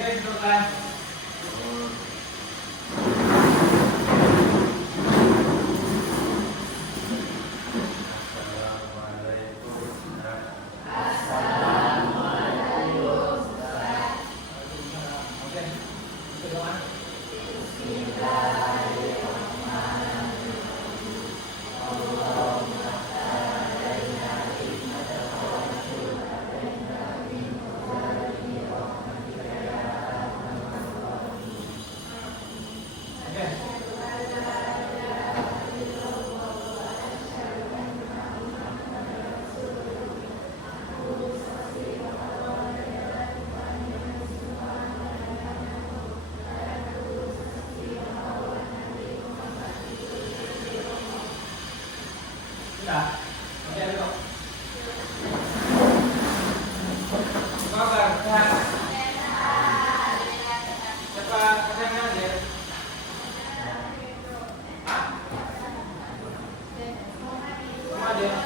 duduk kelas. Sudah? Oke, duduk. Apa kabar? Sehat? Siapa kesayangan dia? Hah? Sama dia?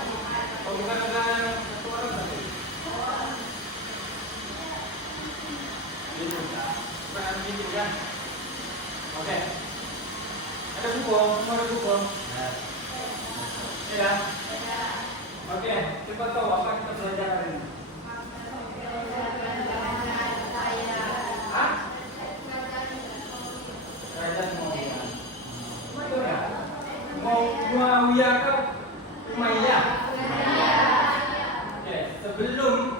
Oh, bukan ada satu orang berarti? Gitu, bukan ada gitu kan? Oke. Ada buku? Semua ada buku? Ya. Oke, coba tahu apa kita belajar hari ini? Hah? Belajar Muawiyah. Betul ya? Muawiyah ke Umayyah? Oke, sebelum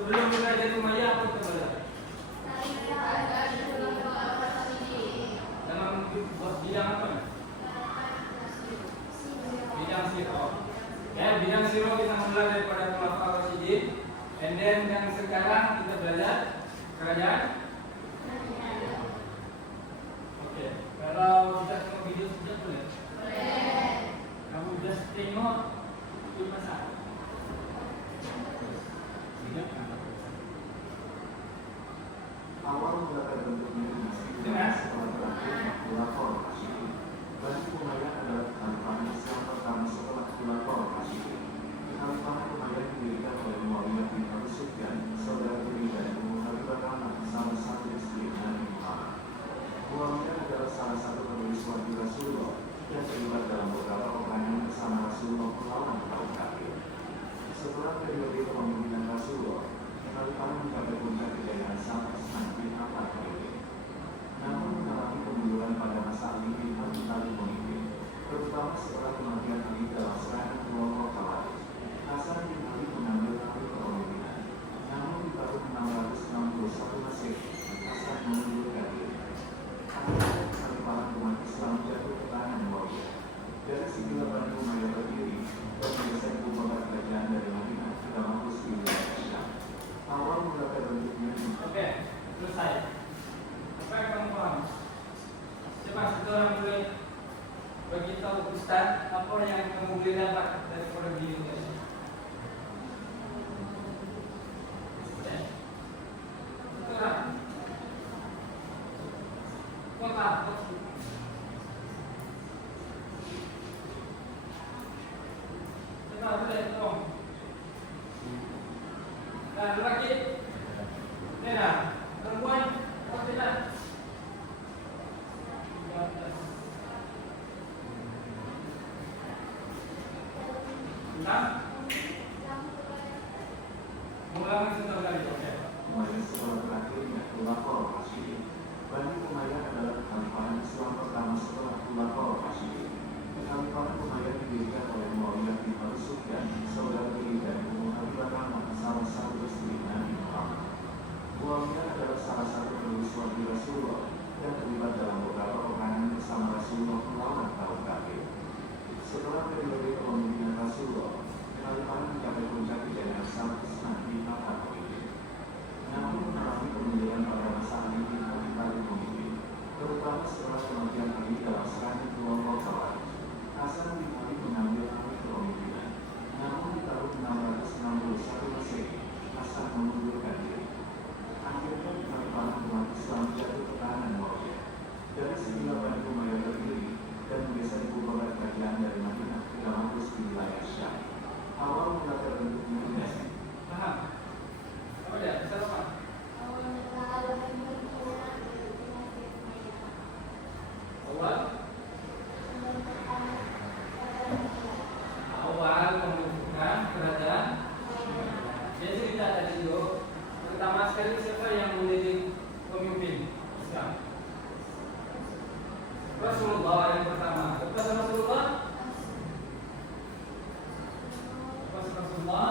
belajar Umayyah apa kita belajar? Dalam bidang apa? Bidang siro. Ya, bidang siro kita mulai daripada Khulafaur Rasyidin, and then yang sekarang kita belajar kerajaan. Oke, kalau kita tengok video sekejap boleh? Boleh. Kamu just tengok itu pasal. Awal mula terbentuknya dinasti setelah berakhir Khulafaur Rasyidin. Bani Umayyah adalah kekhalifahan Islam pertama setelah Khulafaur Rasyidin. Kekhalifahan Umayyah didirikan oleh Muawiyah bin Abi Sufyan, saudara tiri dari Ummu Habibah Rahman, salah satu istri Nabi Muhammad. Muawiyah adalah salah satu penulis wahyu Rasulullah yang terlibat dalam beberapa peperangan bersama Rasulullah melawan kaum kafir. Setelah periode kepemimpinan Rasulullah, kekhalifahan mencapai puncak kejayaan sampai bin Affan periode. Namun mengalami kemunduran pada masa Ali bin Abi Thalib memimpin, terutama setelah kematian Ali dalam serangan kelompok Khawarij. Hasan bin Ali mengambil alih kepemimpinan. Namun di tahun 661 Masehi, Hasan mengundurkan diri. Akhirnya kekhalifahan umat Islam jatuh ke tangan Muawiyah. Dari sinilah Bani Umayyah berdiri dan menjadi ibu kota kerajaan dari Madinah ke Damaskus di wilayah Syam. Awal mula terbentuknya. Oke, selesai. Apa yang kamu paham? Coba satu orang boleh beritahu Ustaz apa yang kamu boleh dapat dari program video ini? Satu orang. Kau apa? Coba boleh tolong. Dan lelaki, Nena, perempuan, kau tidak. Mengulangi satu kali, oke. Mulai setelah berakhirnya Khulafaur Rasyidin, Bani Umayyah adalah kekhalifahan Islam pertama setelah Khulafaur Rasyidin. Kekhalifahan Umayyah didirikan oleh Muawiyah bin Abi Sufyan, saudara tiri dari Ummu Habibah Rahman, salah satu istri Nabi Muhammad. Muawiyah adalah salah satu penulis wahyu Rasulullah yang terlibat dalam beberapa peperangan bersama Rasulullah melawan kaum kafir. Setelah periode kepemimpinan Rasulullah, kekhalifahan mencapai puncak kejayaan sampai bin Affan memimpin. Namun mengalami kemunduran pada masa Ali bin Abi Thalib memimpin, terutama setelah kematian Ali dalam serangan kelompok Khawarij. Hasan bin Ali mengambil alih kepemimpinan. Namun di tahun 661 Masehi, Hasan mengundurkan diri. Akhirnya kekhalifahan umat Islam jatuh ke tangan Muawiyah. Dari sinilah Bani Umayyah berdiri dan menggeser ibu kota kerajaan dari Madinah ke Damaskus di wilayah Syam. Awal mula terbentuknya dinasti. Paham? sekali siapa yang menjadi pemimpin Islam? Rasulullah yang pertama. Lepas Rasulullah? Lepas Rasulullah?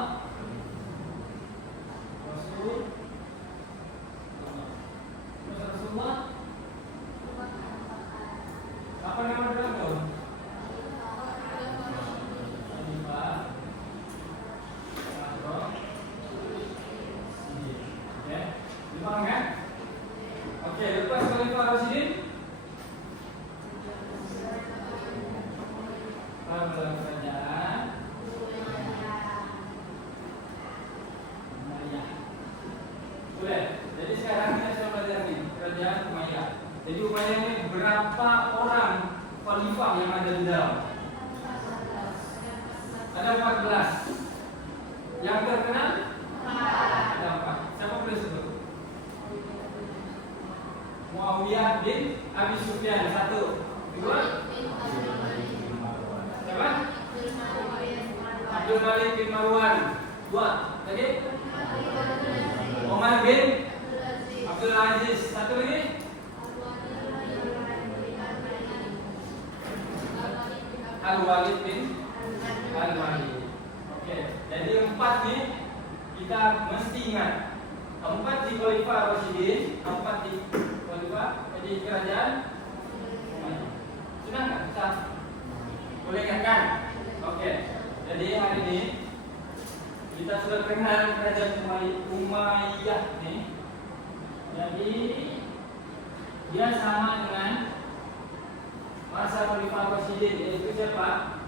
Rasulullah? Apa nama beliau? Oke, lepas Khalifah Rasyidin dalam kerajaan Umayyah. Boleh. Jadi sekarang kita sudah belajar nih kerajaan Umayyah. Jadi Umayyah ini berapa orang khalifah yang ada di dalam? Ada 14. Yang terkenal? Ada 4. Siapa boleh sebut? Muawiyah bin Abi Sufyan 1, 2. Siapa? Abdul Malik bin Marwan 2. Lagi? Umar bin Abdul Aziz 1 lagi? Al-Walid bin Al-Walid. Oke, jadi 4 nih kita mesti ingat. 4 di Khalifah Rasyidin, 4 di Khalifah jadi kerajaan. Sudah nggak? Bisa? Boleh ingatkan? Oke. Jadi hari ini kita sudah kenal kerajaan Umayyah nih. Jadi dia sama dengan masa Khalifah Rasyidin, yaitu siapa?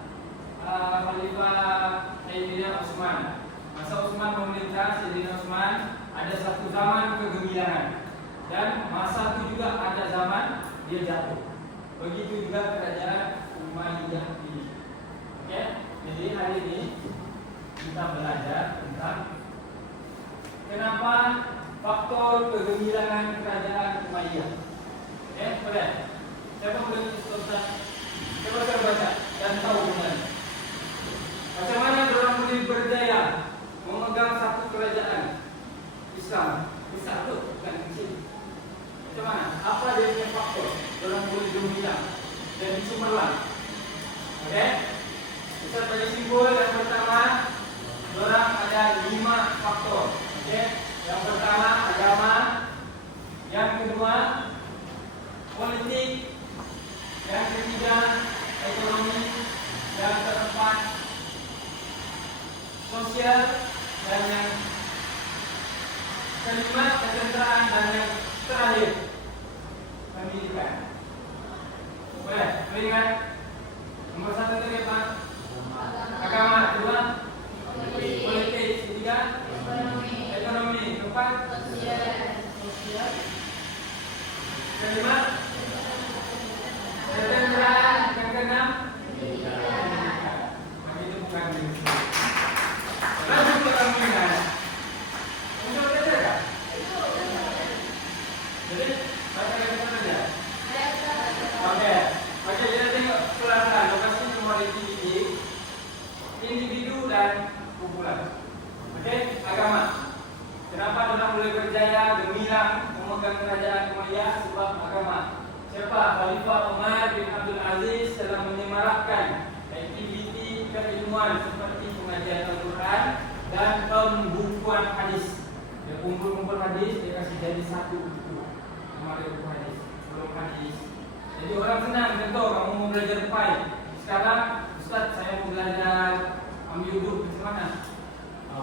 Khalifah Sayyidina Utsman. Masa Utsman memerintah, Sayyidina Utsman ada satu zaman kegemilangan dan masa itu juga ada zaman dia jatuh. Begitu juga kerajaan Umayyah ini. Oke, jadi hari ini kita belajar tentang kenapa faktor kegemilangan kerajaan Umayyah. Oke, boleh. Siapa boleh Ustaz? Coba saya baca dan tahu benar. Macam mana orang boleh berjaya memegang satu kerajaan Islam besar tu, bukan kecil. Macam mana? Apa dia punya faktor? Orang boleh gemilang dan cemerlang. Oke? Kita bagi simbol yang pertama, orang ada 5 faktor. Oke? Yang pertama agama, yang kedua politik, yang ketiga ekonomi, yang keempat sosial, dan yang kelima ketenteraan, dan yang terakhir pendidikan. Boleh? Ingat? Nomor 1 tadi apa? Agama. Kedua politik. Ketiga ekonomi. Keempat sosial. Kelima ketenteraan. Yang keenam pendidikan. Begitu bukan ini. Lanjut ke pemilihan. Untuk belajar kan? Jadi baca yang saja. Oke, kita tengok pelan-pelan lokasi komoditi individu dan kumpulan. Oke, agama. Kenapa orang boleh berjaya gemilang memegang kerajaan Umayyah? Sebab agama. Siapa? Khalifah Umar bin Abdul Aziz telah menyemarakkan aktiviti keilmuan seperti pengajian Al-Quran dan pembukuan hadis. Dia kumpul-kumpul hadis, dia kasih jadi satu buku. Nama dia buku hadis, belum hadis. Jadi orang senang, contoh kamu mau belajar pai. Sekarang Ustaz saya mau belajar ambil uduk macam mana?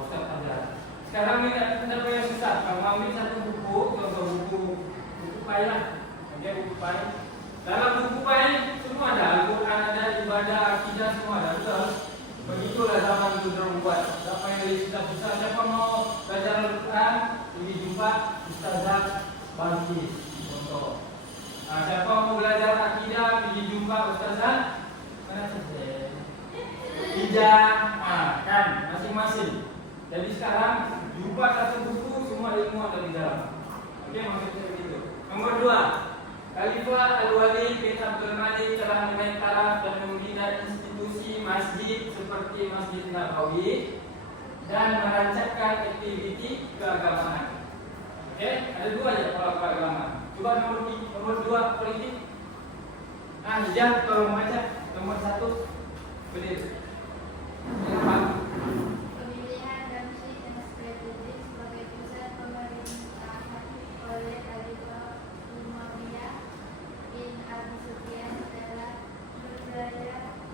Ustaz ajar. Sekarang ni tak payah susah. Kamu ambil satu buku, contoh buku pai lah. Okey, buku pai. Dalam buku pai semua ada, Al-Quran ada, ibadah, akidah semua ada. Betul? Begitulah zaman itu berbuat. Siapa yang dari susah-susah, siapa mau belajar Al-Quran, ini jumpa Ustazah Balkis. Contoh. Siapa mau belajar akidah, pergi jumpa Ustazah mana saja? Ijah, kan masing-masing. Jadi sekarang jumpa satu buku, semua ilmu ada di dalam. Okey, maksudnya begitu. Nomor 2, Khalifah Al-Walid bin Abdul Malik telah menaik taraf dan membina institusi masjid seperti Masjid Nabawi dan merancangkan aktiviti keagamaan. Ada dua aja kalau agama. Coba nomor 2 politik. Nah, Hijab tolong baca nomor 1 berdiri. Pemilihan Damsyik dan strategis sebagai pusat pemerintahan oleh Khalifah Umayyah bin Abi Sufyan adalah berdaya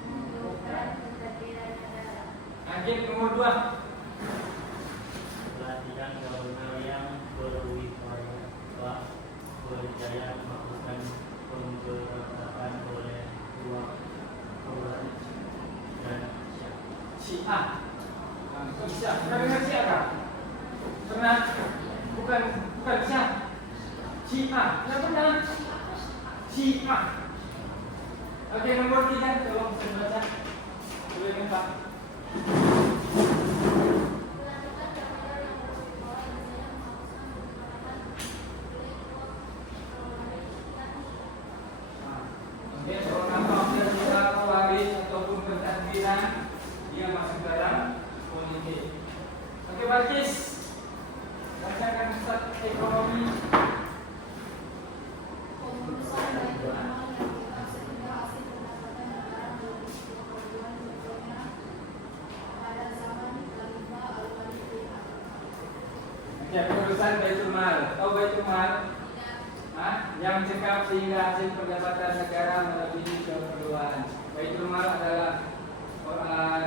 menentukan kehadiran negara. Lanjut nomor 2. Pelatihan gabungan yang berwibawa berjaya melakukan pemberontakan oleh dua Khawarij dan Syiah. Syiah. Pernah dengar Syiah kan? Pernah? Bukan Syiah. Syiah. Yang pernah? Syiah. Oke, nomor 3 tolong saya baca. Boleh minta. Melakukan gabungan yang berwibawa berjaya melakukan pemberontakan Oke, seorang pemimpin kita Khawarij ataupun pentadbiran dia masuk dalam politik. Oke, Balkis. Bacakan Ustaz ekonomi. pengurusan Baitul Amal yang dimaksud adalah hasil pendapatan negara 2022 contohnya pada zaman Khalifah Al-Walid bin Oke, pengurusan Baitul Mal. Tahu Baitul Mal? Hah? Yang cekap sehingga hasil pendapatan negara melebihi keperluan. Baitul Mal adalah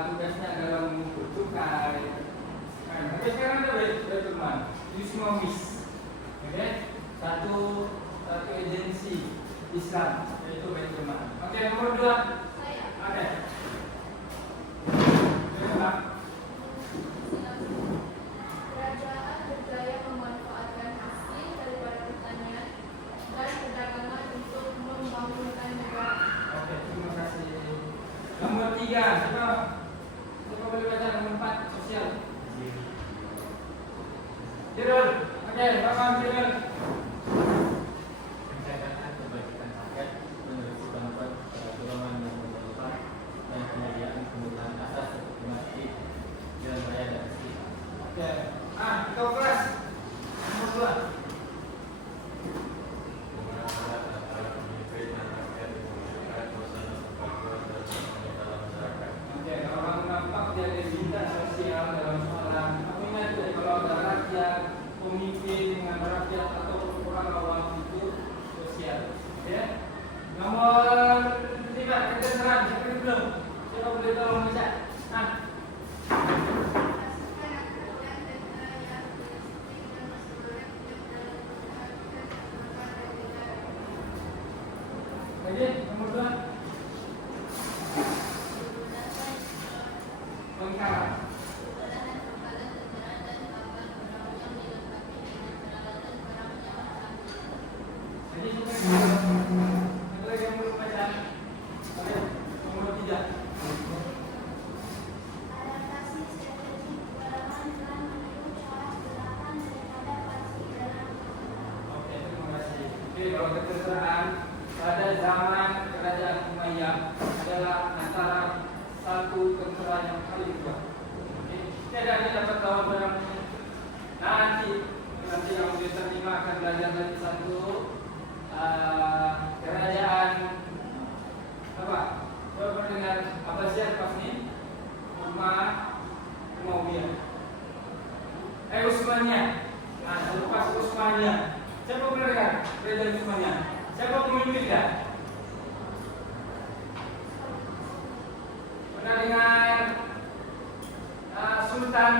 tugasnya adalah mengumpul cukai. Tapi sekarang ada Baitul Mal. Itu semua mis. Oke? Satu agensi Islam yaitu Baitul Mal. Oke, nomor 2 ada. Coba. Kerajaan berdaya memanfaatkan hasil daripada pertanian dan perdagangan untuk membangunkan negara. Oke, terima kasih. Nomor 3, coba boleh baca nomor 4 sosial. Tirul, oke, Bapak Tirul. mencatatkan kebajikan rakyat, menulis bantuan pada golongan yang memerlukan dan penyediaan kebutuhan asas seperti masjid, jalan raya dan masjid. Oke, kita kelas nomor 2. Oke, orang nampak dia ada bidang sosial dalam soalan. Tapi ingat ya, kalau ada rakyat, pemimpin dengan rakyat atau orang awam itu sosial. Oke, nomor 5 keterangan. Siapa yang belum? Siapa boleh tolong baca? Nah, Pasukan angkatan tentara yang disiplin dan bersemangat hidup dalam memperhatikan kemerdekaan negara. lagi nomor 2 lengkap. Kewalahan kepala tentara dan kapal perang yang dilengkapi dengan peralatan perang yang canggih. Jadi kita ada lagi yang belum baca. Oke, nomor 3. Adaptasi strategi peperangan telah meniru cara gerakan daripada pasti dalam Oke, terima kasih. Oke, kalau keterseraan pada zaman kerajaan Umayyah adalah antara satu tentara yang paling kuat. Oke, tidak dapat tahu barang nanti yang diterima akan belajar dari satu kerajaan apa? Bapak dengar Abbasiyah pas ini? Umayyah. Utsmaniyah. Nah, lepas Utsmaniyah. Siapa pernah dengar kerajaan Utsmaniyah? Siapa pemimpinnya? Pernah dengar Sultan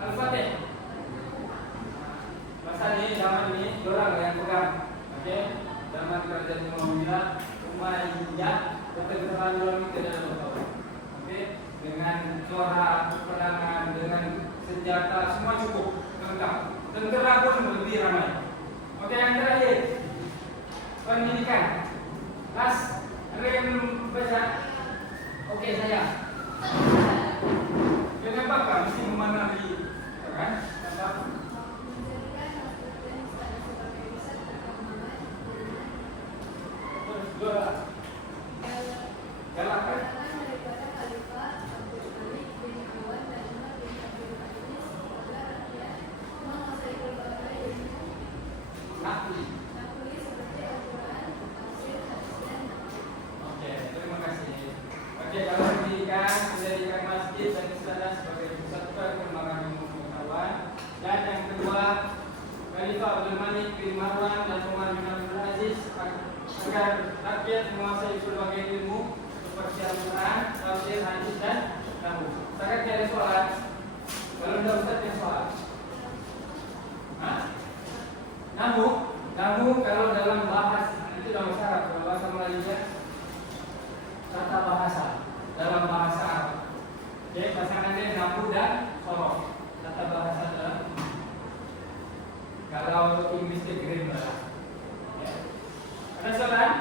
Al-Fatih? Masa ini zaman ini orang yang pegang. Oke, zaman kerajaan Umayyah keteraan orang itu tidak tahu. Oke, dengan corak peperangan, dengan senjata semua cukup lengkap. Tentara pun lebih ramai. Oke, yang terakhir pendidikan. Las, ada yang belum baca? Oke, saya. Kenapa kan mesti memanai, kan? Kenapa? menjadikan Afghanistan sebagai pusat perkembangan dengan Terus dua. Galakan. kedatangan daripada Khalifah Abdul Malik bin Awan dan Umar bin Abdul Aziz agar rakyat menguasai Abdul Malik bin Marwan dan Umar bin Abdul Aziz agar rakyat menguasai berbagai ilmu seperti Al-Quran, tafsir, hadis dan nahwu. Sekarang ada soalan. Kalau tidak Ustaz ada soal. Nahwu kalau dalam bahasa itu dalam syarat kalau bahasa Malaysia tata bahasa dalam bahasa Arab. Jadi pasangannya nahwu dan sorof. Tata bahasa dalam kalau English grammar. Ya. Ada soalan?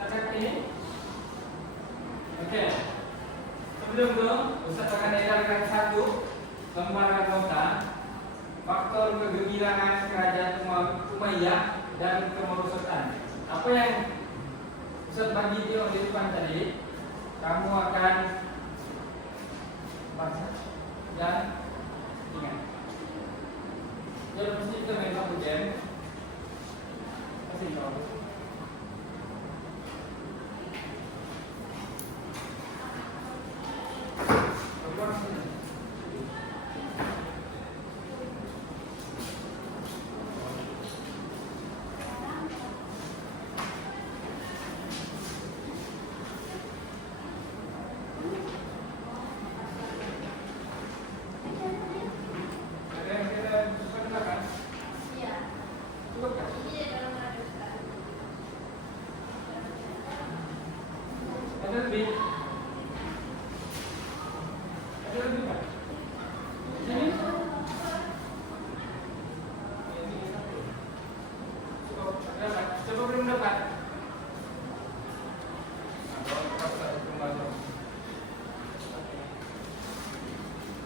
Setakat ini? Oke. Sebelum itu, Ustaz akan edarkan satu gambaran nota faktor kegemilangan kerajaan Umayyah dan kemerosotan. Apa yang Ustaz bagi di depan tadi, kamu akan baca dan ingat. Jadi mesti kita main satu game. Kasih tahu.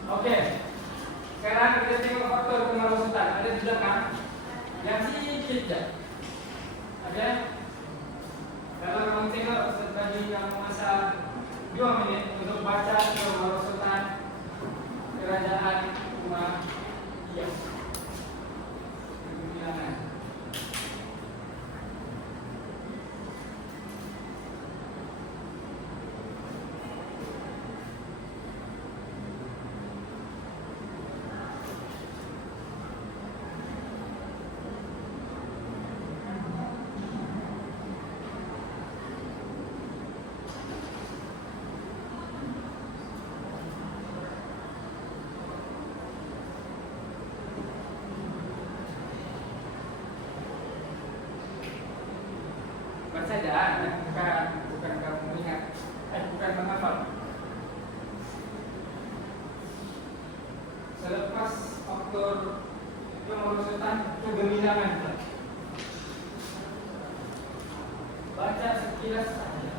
Oke, sekarang kita tengok faktor kemerosotan. Ada di belakang yang sedikit ya. Ada. Kalau kamu tengok Ustaz bagi kamu masa 2 menit untuk baca kemerosotan kerajaan Umayyah. Kegemilangan. Saja, bukan kamu ingat, bukan menghafal. Selepas faktor kemerosotan kegemilangan, baca sekilas saja.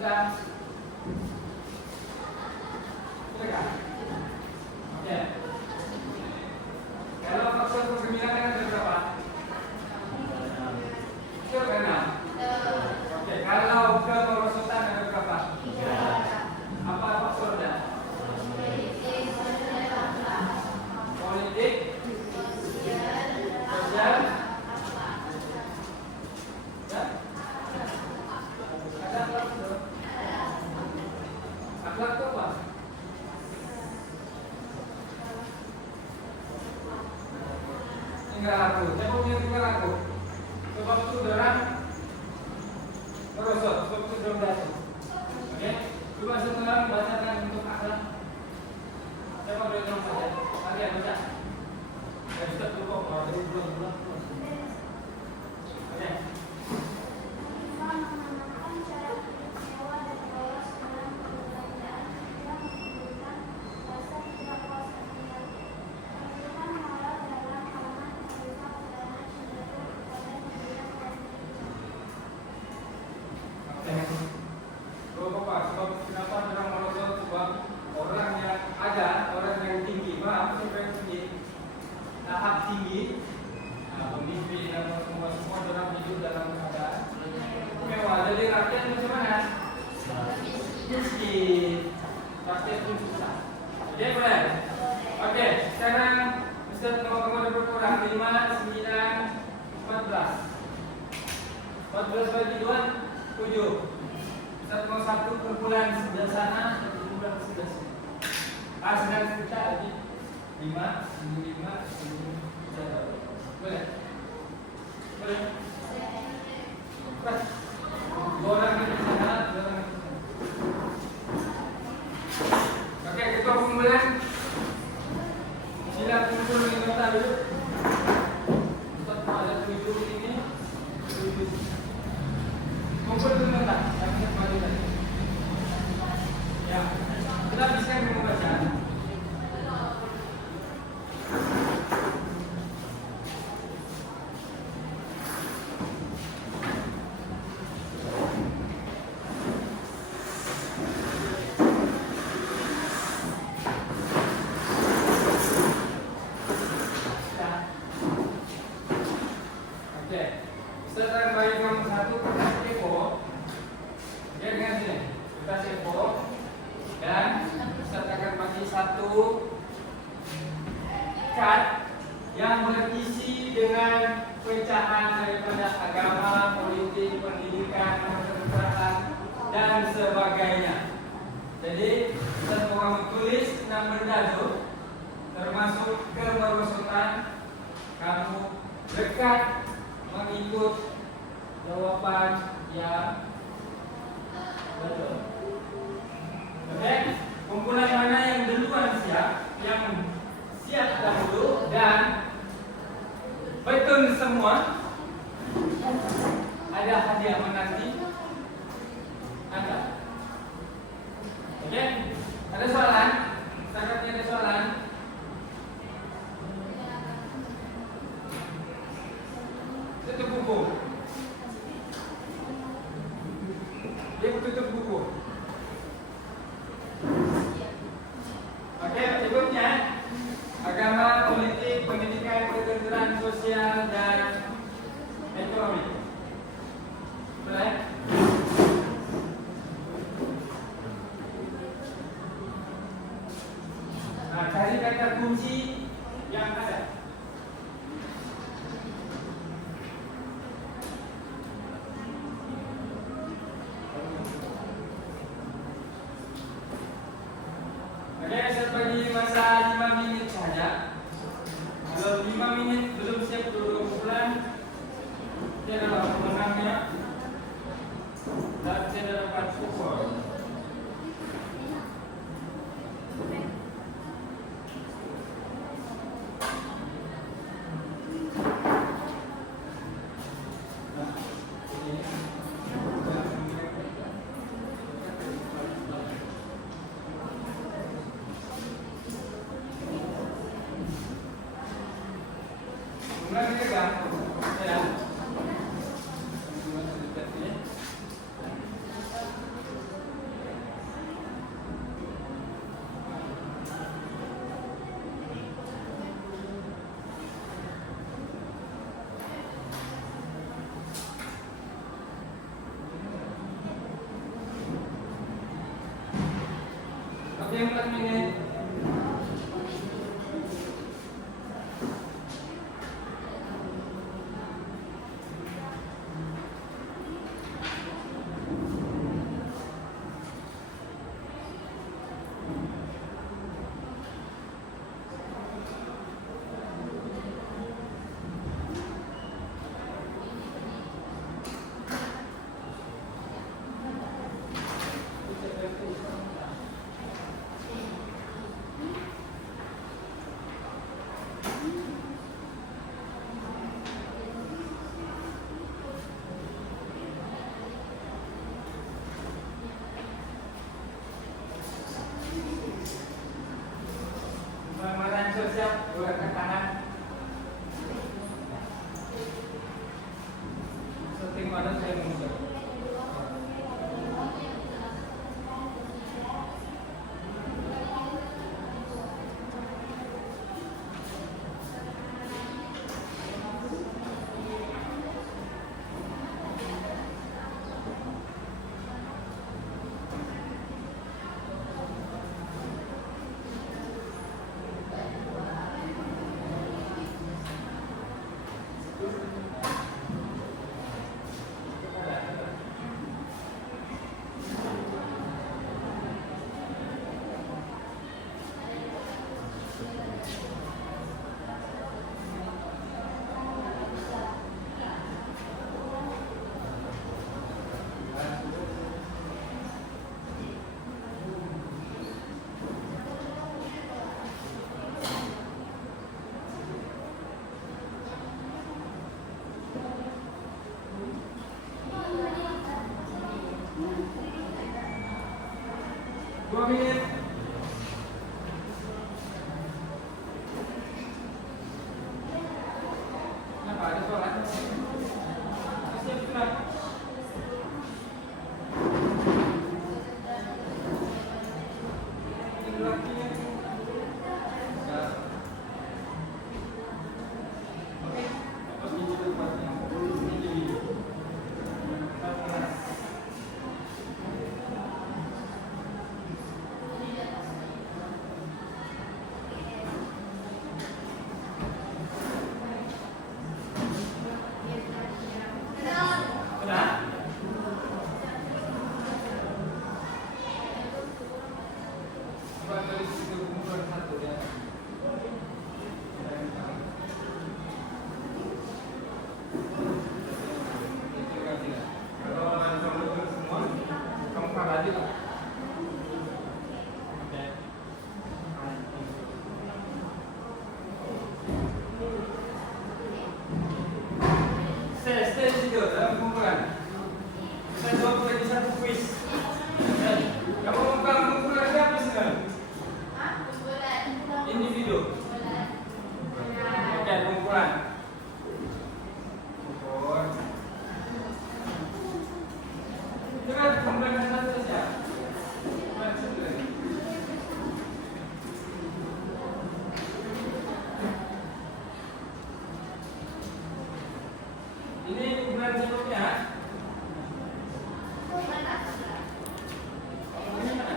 Sudah? Sudah? Oke. Kalau faktor kegemilangan ada berapa? Coba sewaktu dorang merosot, sewaktu dorang jatuh. Oke, coba sekarang bacakan untuk akhlak. Siapa boleh tolong saja? Kalian baca. Ya Ustaz lupa kalau dari bulan-bulan. Oke. Mengamalkan cara kecewa dan lolos dalam perbelanjaan yang menimbulkan rasa tidak puas hati. Menunjukkan moral dalam halaman menerima undangan cenderung kepada pemberian Oke. Bapak, sebab kenapa orang merosot? Sebab orang yang ada, orang yang tinggi, siapa yang tinggi? Tahap tinggi. Nah, pemimpin dan semua orang hidup dalam keadaan mewah. Jadi rakyat macam mana? Miskin. Rakyat pun susah. Oke, boleh? Oke, sekarang Ustaz nomor berapa orang? 5, 9, 14. 14 bagi 2, 7. Ustaz mau 1 kumpulan sebelah sana, 1 kumpulan sebelah sini. Sedang kita lagi 5, 5, 7. Boleh? Boleh? Pas. 2 orang di sana, 2 orang di sana. Oke, ketua kumpulan. Sila kumpul di nota dulu. Ustaz mau ada 7 ini. 7. Kumpul di nota. Kami kembali lagi. Ya, kita bisa membaca. Oke, Ustaz akan bagi kamu 1 kertas A4. Oke, dengan sini kertas A4 dan Ustaz akan bagi 1 kad yang berisi dengan pecahan daripada agama, politik, pendidikan, kesejahteraan dan sebagainya. Jadi Ustaz mau tulis 6 benda itu, termasuk kemerosotan. Kamu dekat mengikut jawaban yang betul. Oke, kumpulan mana yang duluan siap, yang siap dahulu dan betul semua, ada hadiah menanti Anda. Oke, ada soalan? Syaratnya ada soalan? Tutup buku. Dia tutup buku. Oke, berikutnya agama, politik, pendidikan, kesejahteraan sosial dan ekonomi. Boleh? Nah, cari kata kunci yang ada. Oke, saya bagi masa 5 menit saja. Kalau 5 menit belum siap dulu kumpulan, saya dapat pemenangnya dan saya dapat kupon. Kumpulan pegang, saya. Oke, 4 menit. mana saya mengusul. Dua menit. Kenapa ada sholat? Masih istirahat. Ini lakinya. Ya. Oke. Lepas ini tempatnya. Ini jadi. Stay di situ dalam kumpulan. Kita jawab lagi satu kuis. Kamu bukan kumpulan siapa sekarang? Individu. Oke, kumpulan. Coba kumpulan satu saja. Kumpulan satu lagi. Ini kumpulan sebelumnya. Ini mana?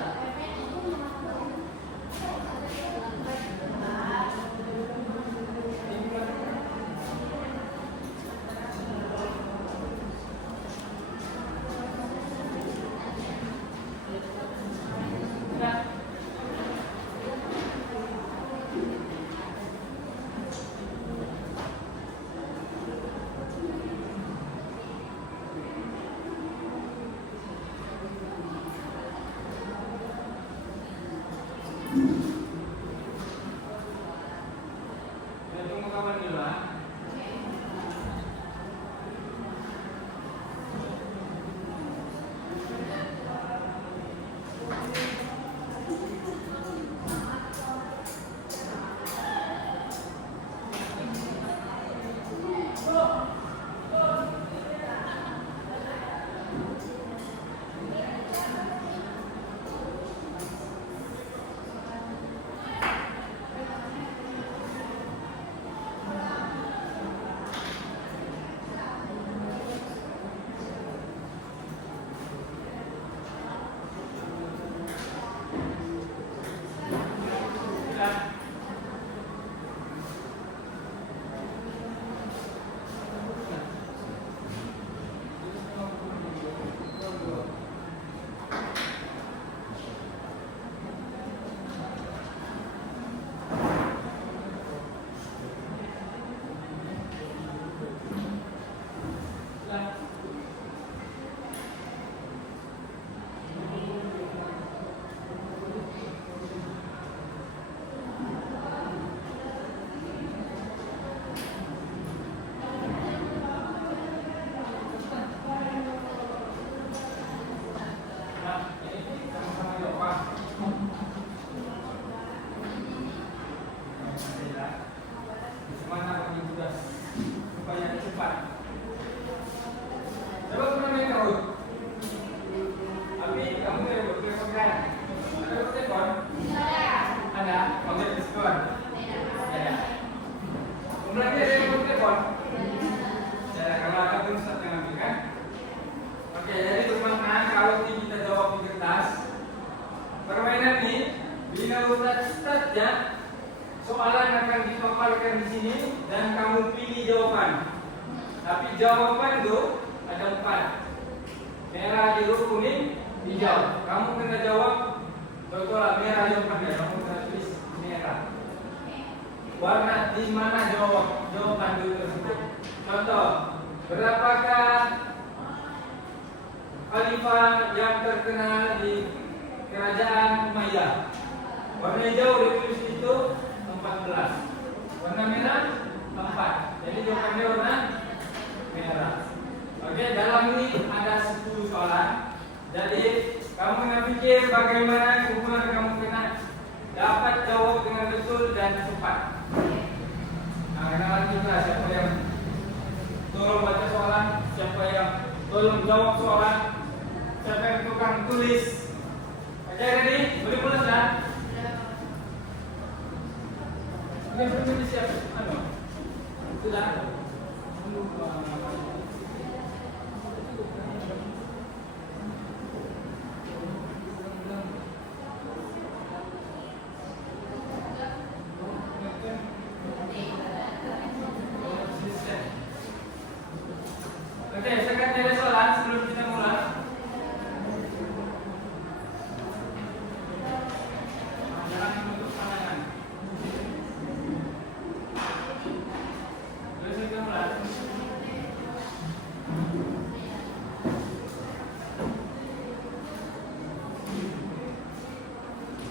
gambarkan di sini dan kamu pilih jawaban. Tapi jawaban itu ada 4. Merah, biru, kuning, hijau. Kamu kena jawab betul merah jawabannya. Kamu kena tulis merah. Warna di mana jawaban itu tersebut. Contoh, berapakah khalifah yang terkenal di kerajaan Umayyah? Warna hijau ditulis itu 14. Warna merah 4. Jadi jawabannya warna merah. Oke, dalam ini ada 10 soalan. Jadi kamu kena pikir bagaimana kumpulan kamu kena dapat jawab dengan betul dan cepat. Nah, kenalan kita siapa yang tolong baca soalan, siapa yang tolong jawab soalan, siapa yang tukang tulis. Oke, ready? Boleh mulai sudah? Oke, belum siap. Sudah. Oke, saya akan ada soalan sebelum kita mulai. Jangan menutup pandangan. Boleh kita mulai?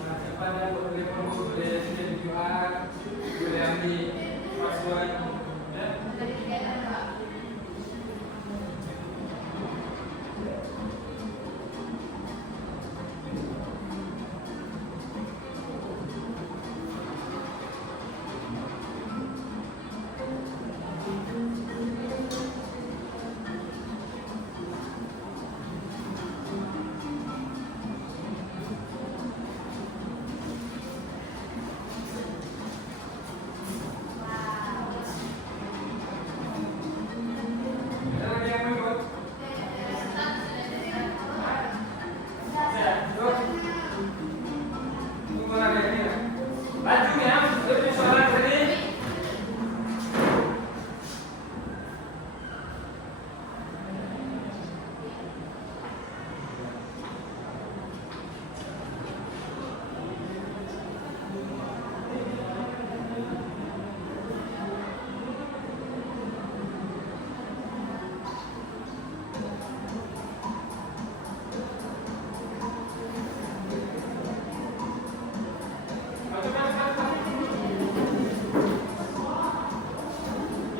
Nah, siapa ada boleh promo, boleh scan QR, boleh ambil password. Ya.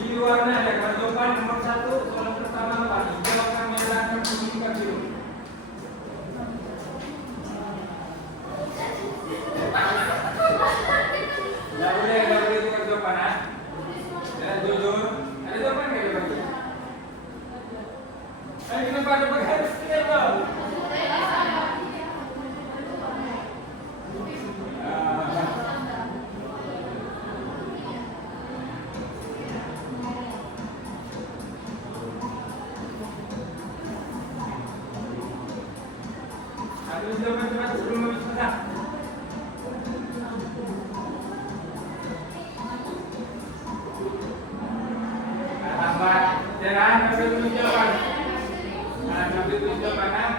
Di warna ada jawaban nomor 1, soalan pertama apa? Hijau akan merah akan kuning akan biru. Nggak boleh tukar jawaban, ah. Dan jujur, ada jawaban nggak jawabannya? Ayo kenapa ada pakai stiker dong? Harus jawaban cepat sebelum habis masa. Lambat, jangan ambil tulis jawaban. Ambil tulis jawaban.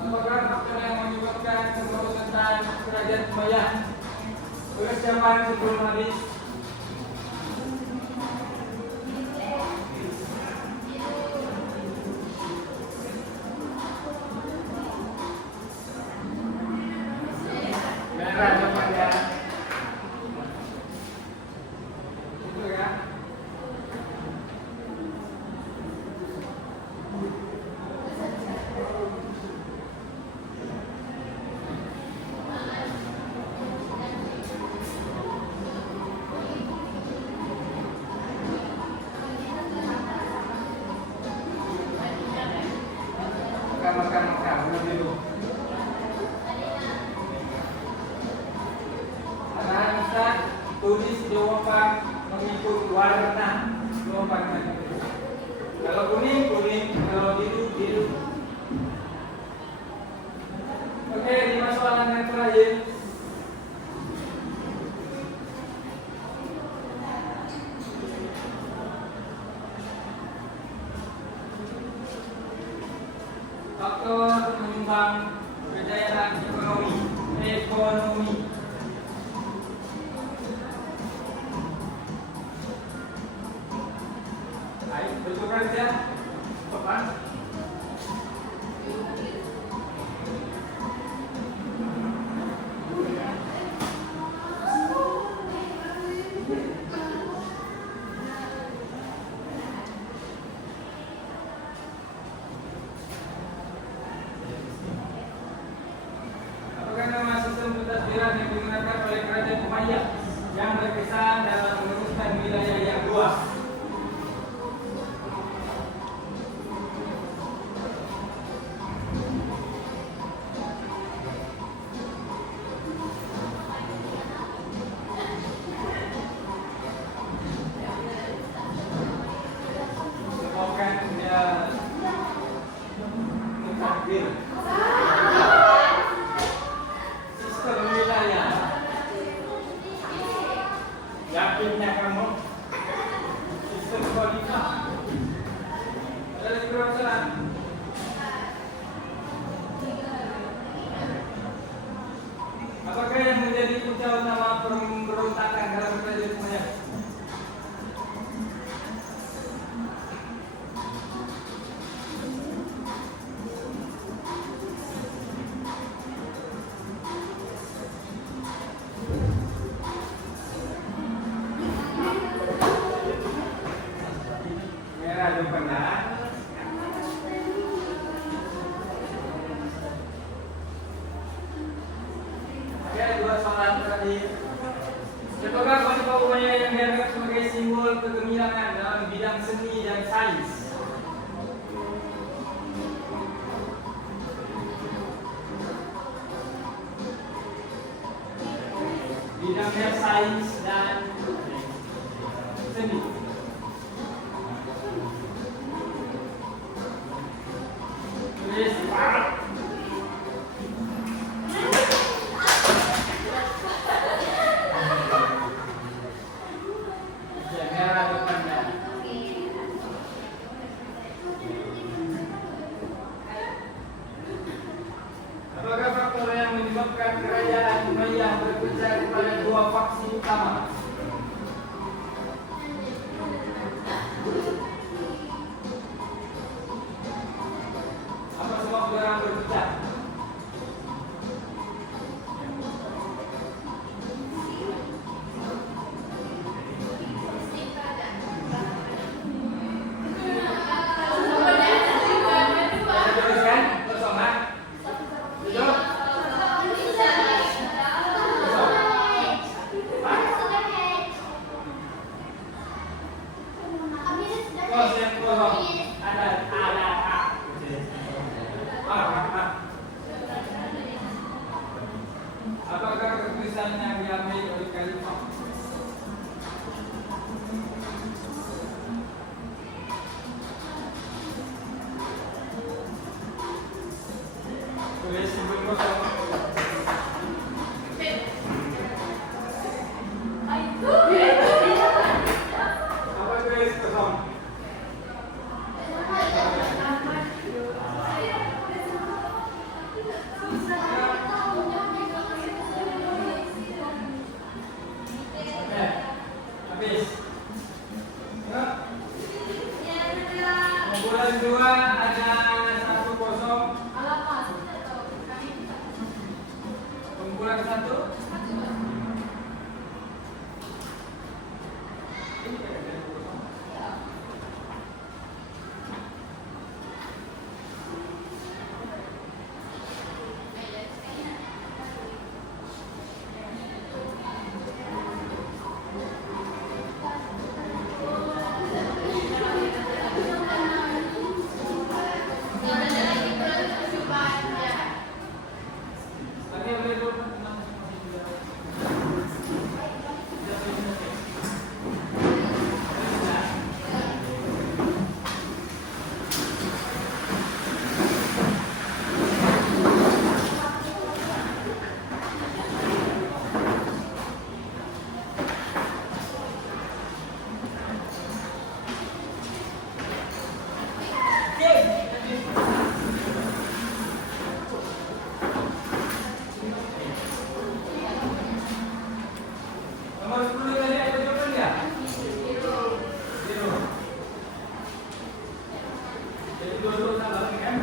Apakah faktor yang menyebabkan kemerdekaan kerajaan Umayyah? Tulis jawaban sebelum habis. Merah jawabannya. Itu ya. Makan belum dulu. Anak Ustaz tulis jawaban mengikut disebut warna. Lompatkan. Kalau kuning, kuning. Kalau biru, biru. Oke, 5 soalan yang terakhir. Faktor penyumbang kejayaan ekonomi. Ayo, betul saja. Depan. Apakah nama sistem pentadbiran yang digunakan oleh kerajaan Umayyah yang berkesan dalam meneruskan wilayah yang luas? Bukan dia mentadbir. Sistem wilayah. Yakinnya kamu? Sistem koordinat. Ada permasalahan? Apakah yang menjadi punca utama pemberontakan dalam kerajaan Umayyah? Merah jawabannya. Oke, 2 soalan terakhir. Siapakah bangsa Umayyah yang dianggap sebagai simbol kegemilangan dalam bidang seni dan sains? Bidangnya sains dan seni. Tulis cepat. Ya, merah depannya. Apakah faktor yang menyebabkan kerajaan Umayyah berpecah kepada 2 faksi utama? Apa sebab orang berpecah? Saya tuliskan kosongan. Tujuh. Kos yang kosong. Ada. Apakah keputusan yang diambil oleh khalifah? Tulis simbol kosong. Apa tulis kosong? Oke, habis. Kumpulan 2 ada 1 kosong. Kumpulan 1. Lagi boleh 26. dua tambah kan?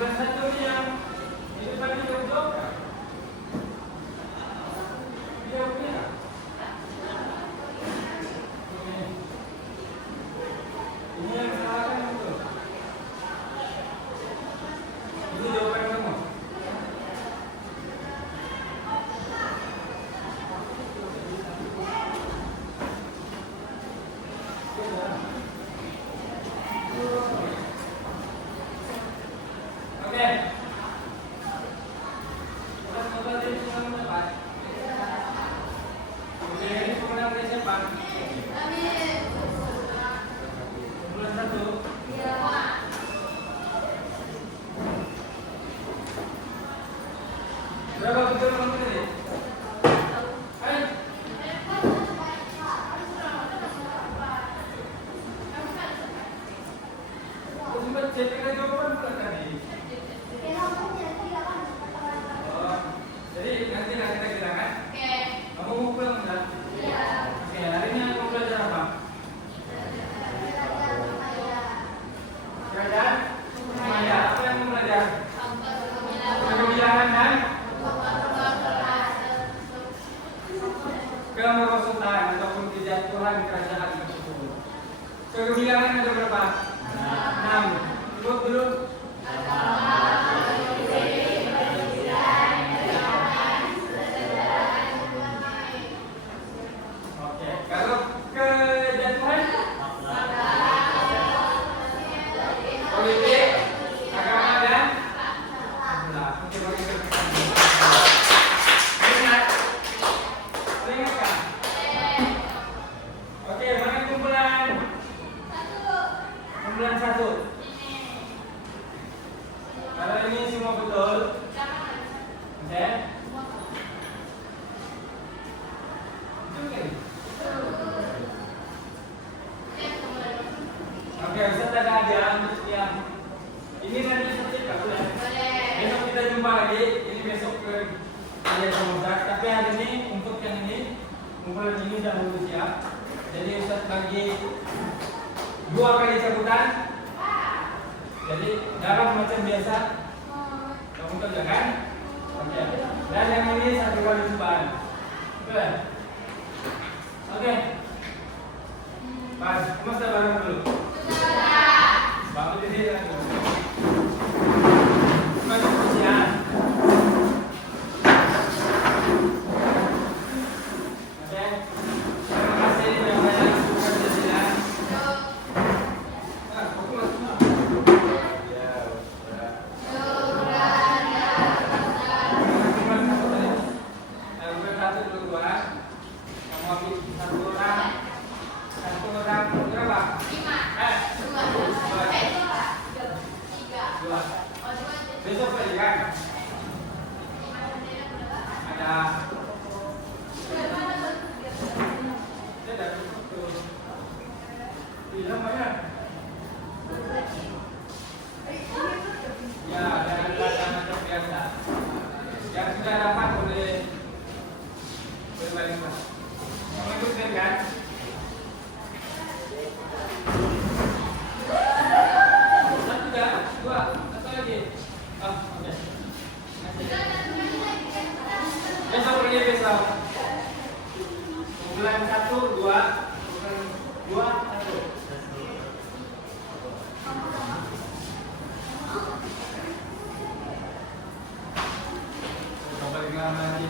Bulan satu ni yang di depan ni jauh jauh kan? Dia punya. Ini yang salah kan betul. Ini jawapan kamu. Oke. Kita coba dari yang depan. Oke, ini pemenang dari siapa? Bulan satu. Berapa betul kamu tadi? Hai. Aku sempat cek ada jawaban bulan tadi. Oh, jadi nanti kita kirakan. Kamu mau pulang enggak? Oke, hari ini kamu belajar apa? Kerajaan? Maya. Apa yang kamu belajar? Kebijakan dan kemerosotan ataupun kejatuhan kerajaan tersebut. Kebijakan ada berapa? 6. Dulu. Oke, kalau kejatuhan politik, agama dan sebelah. Oke, bagi kerjaan. Ingat kan? Oke, mana kumpulan? Kumpulan 1. Kalau ini semua betul. Oke. Oke, Ustaz ada hadiah untuk setiap. Ini nanti setiap boleh. Besok kita jumpa lagi. Ini besok ke hadiah sama Ustaz. Tapi hari ini untuk yang ini kumpulan ini sudah lulus siap. Jadi Ustaz bagi 2 kali cabutan. Jadi darah macam biasa. Kamu kerja kan? Oke. Dan yang ini 1 kali cobaan. Oke. Oke. Pas, kamu sudah bareng dulu. Bangun di sini lagi. Masuk ujian. Oke. Terima kasih yang banyak sudah bersedia. Nah, aku masuk. Ya, sudah. Kumpulan 1 tadi. Kumpulan 1 dulu 2. Kamu ambil 1 orang. 1 orang berapa? 2. Besok lagi kan? Ada. Ada tuh. Bilang banyak. Ya, jangan kata terbiasa. Yang sudah dapat boleh berbalik. Mengikutkan kan? Besok pergi besok. Bulan 1, 2, bulan 2, 1. Coba dengar lagi.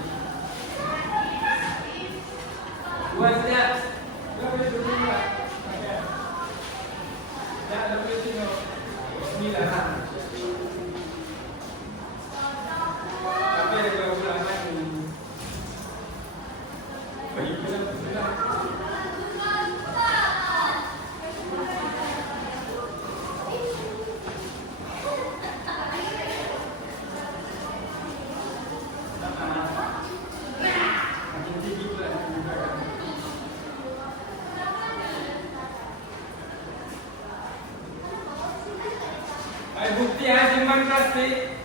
2 setiap. 2 boleh dulu enggak? Oke. Ya, lebih sini. Bismillah. Tapi ada berapa bulan lagi? Bagi bulan. Makin tinggi bulan juga kan. Bukti ya, simpan plastik.